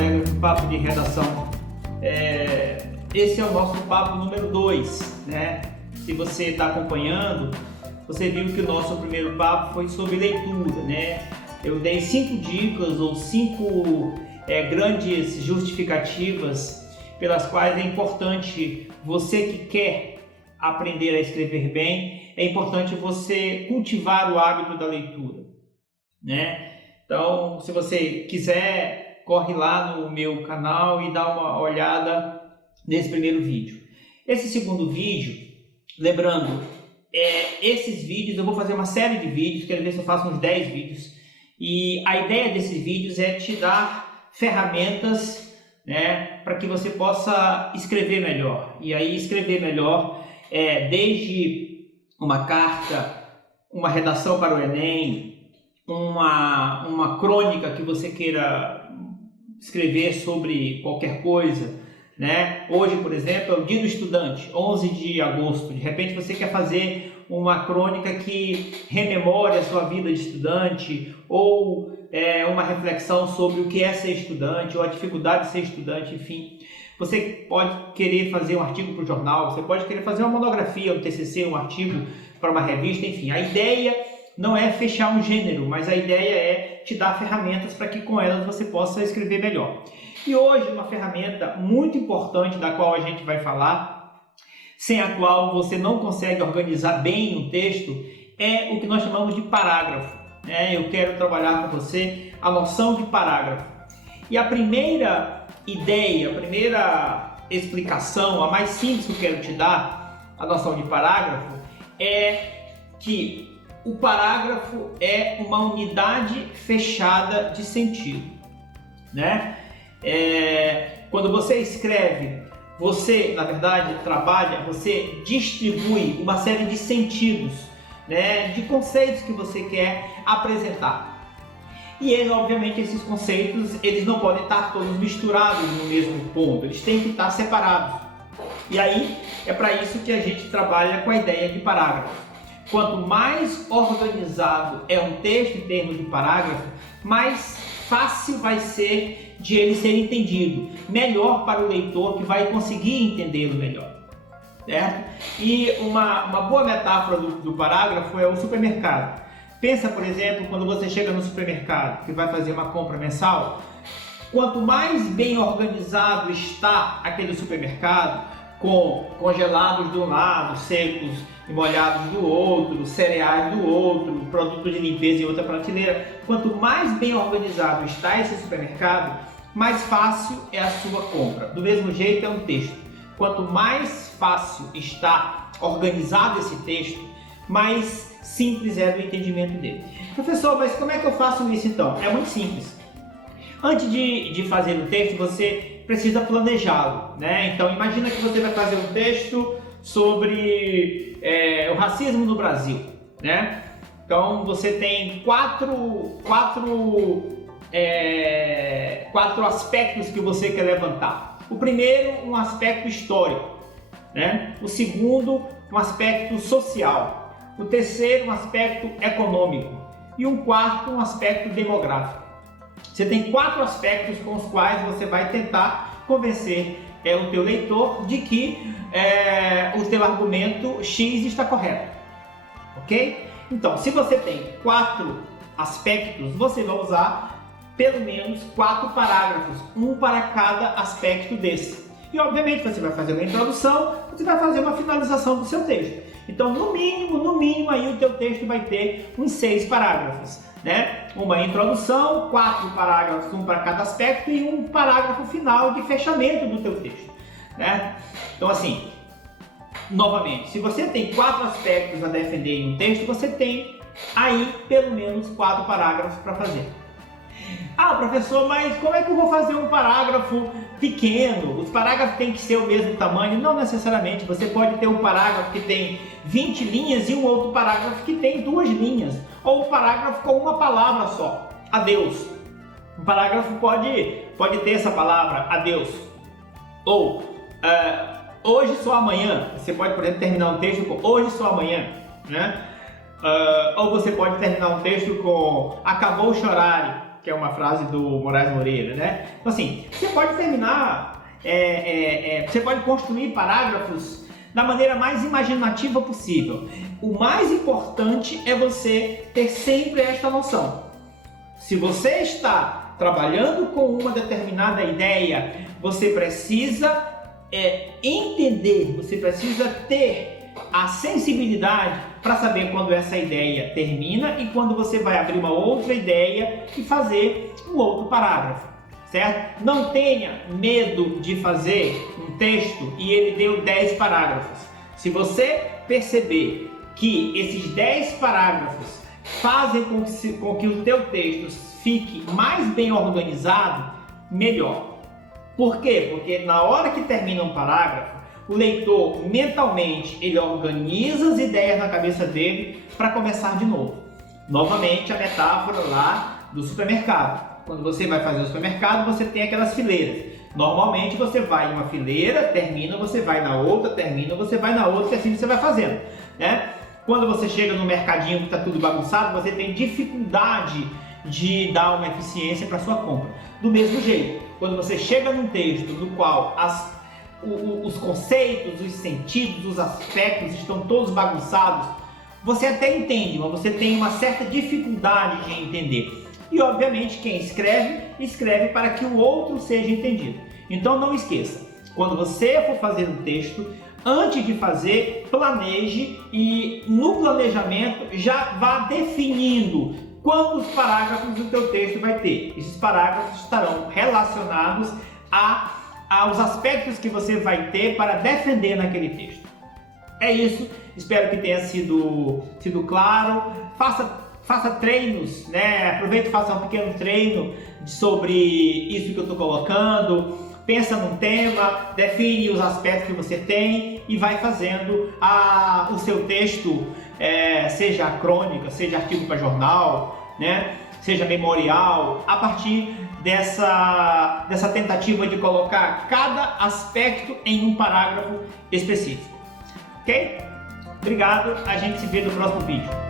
colegas do Papo de Redação. Esse é o nosso papo número 2, né? Se você está acompanhando, você viu que o nosso primeiro papo foi sobre leitura, né? Eu dei 5 dicas ou 5 grandes justificativas pelas quais é importante você que quer aprender a escrever bem, é importante você cultivar o hábito da leitura, né? Então, se você quiser, corre lá no meu canal e dá uma olhada nesse primeiro vídeo. Esse segundo vídeo, lembrando, esses vídeos, eu vou fazer uma série de vídeos, quero ver se eu faço uns 10 vídeos, e a ideia desses vídeos é te dar ferramentas, né, para que você possa escrever melhor. E aí escrever melhor desde uma carta, uma redação para o Enem, uma crônica que você queira escrever sobre qualquer coisa, né? Hoje, por exemplo, é o Dia do Estudante, 11 de agosto. De repente você quer fazer uma crônica que rememore a sua vida de estudante, ou uma reflexão sobre o que é ser estudante, ou a dificuldade de ser estudante, enfim. Você pode querer fazer um artigo para o jornal, você pode querer fazer uma monografia, um TCC, um artigo para uma revista, enfim. A ideia não é fechar um gênero, mas a ideia é te dar ferramentas para que com elas você possa escrever melhor. E hoje uma ferramenta muito importante da qual a gente vai falar, sem a qual você não consegue organizar bem um texto, é o que nós chamamos de parágrafo. Eu quero trabalhar com você a noção de parágrafo. E a primeira ideia, a primeira explicação, a mais simples que eu quero te dar, a noção de parágrafo, é que o parágrafo é uma unidade fechada de sentido, né? Quando você escreve, você, na verdade, trabalha, você distribui uma série de sentidos, né, de conceitos que você quer apresentar. E, obviamente, esses conceitos, eles não podem estar todos misturados no mesmo ponto, eles têm que estar separados. E aí, é para isso que a gente trabalha com a ideia de parágrafo. Quanto mais organizado é um texto em termos de parágrafo, mais fácil vai ser de ele ser entendido, melhor para o leitor que vai conseguir entendê-lo melhor, certo? E uma boa metáfora do parágrafo é o supermercado. Pensa, por exemplo, quando você chega no supermercado, que vai fazer uma compra mensal, quanto mais bem organizado está aquele supermercado, com congelados de um lado, secos e molhados do outro, cereais do outro, produto de limpeza em outra prateleira. Quanto mais bem organizado está esse supermercado, mais fácil é a sua compra. Do mesmo jeito é um texto. Quanto mais fácil está organizado esse texto, mais simples é o entendimento dele. Professor, mas como é que eu faço isso então? É muito simples. Antes de fazer o texto, você precisa planejá-lo, né? Então imagina que você vai fazer um texto sobre o racismo no Brasil, né? Então você tem quatro aspectos que você quer levantar. O primeiro, um aspecto histórico, né? O segundo, um aspecto social. O terceiro, um aspecto econômico. E um quarto, um aspecto demográfico. Você tem 4 aspectos com os quais você vai tentar convencer o teu leitor de que o teu argumento X está correto, ok? Então, se você tem 4 aspectos, você vai usar pelo menos 4 parágrafos, um para cada aspecto desse. E obviamente você vai fazer uma introdução, você vai fazer uma finalização do seu texto. Então, no mínimo aí o teu texto vai ter uns 6 parágrafos, né? Uma introdução, 4 parágrafos, um para cada aspecto e um parágrafo final de fechamento do teu texto, né? Então, assim, novamente, se você tem 4 aspectos a defender em um texto, você tem aí pelo menos 4 parágrafos para fazer. Ah, professor, mas como é que eu vou fazer um parágrafo pequeno? Os parágrafos têm que ser o mesmo tamanho? Não necessariamente. Você pode ter um parágrafo que tem 20 linhas e um outro parágrafo que tem 2 linhas. Ou um parágrafo com uma palavra só, adeus. Um parágrafo pode ter essa palavra, adeus. Ou, hoje só amanhã. Você pode, por exemplo, terminar um texto com hoje só amanhã, né? Ou você pode terminar um texto com acabou chorarem, que é uma frase do Moraes Moreira, né? Então assim, você pode terminar, você pode construir parágrafos da maneira mais imaginativa possível. O mais importante é você ter sempre esta noção. Se você está trabalhando com uma determinada ideia, você precisa entender, você precisa ter a sensibilidade para saber quando essa ideia termina e quando você vai abrir uma outra ideia e fazer um outro parágrafo, certo? Não tenha medo de fazer um texto e ele deu 10 parágrafos. Se você perceber que esses 10 parágrafos fazem com que o teu texto fique mais bem organizado, melhor. Por quê? Porque na hora que termina um parágrafo, o leitor mentalmente ele organiza as ideias na cabeça dele para começar de novo. Novamente a metáfora lá do supermercado. Quando você vai fazer o supermercado, você tem aquelas fileiras. Normalmente você vai em uma fileira, termina, você vai na outra, termina, você vai na outra e assim você vai fazendo, né? Quando você chega no mercadinho que está tudo bagunçado, você tem dificuldade de dar uma eficiência para sua compra. Do mesmo jeito, quando você chega num texto no qual os conceitos, os sentidos, os aspectos estão todos bagunçados, você até entende, mas você tem uma certa dificuldade de entender. E obviamente quem escreve, escreve para que o outro seja entendido. Então não esqueça, quando você for fazer um texto, antes de fazer, planeje e no planejamento já vá definindo quantos parágrafos o teu texto vai ter. Esses parágrafos estarão relacionados aos aspectos que você vai ter para defender naquele texto. É isso, espero que tenha sido claro. Faça treinos, né? Aproveite e faça um pequeno treino sobre isso que eu estou colocando. Pensa num tema, define os aspectos que você tem e vai fazendo o seu texto, seja crônica, seja artigo para jornal, né? Seja memorial, a partir dessa tentativa de colocar cada aspecto em um parágrafo específico. Ok? Obrigado, a gente se vê no próximo vídeo.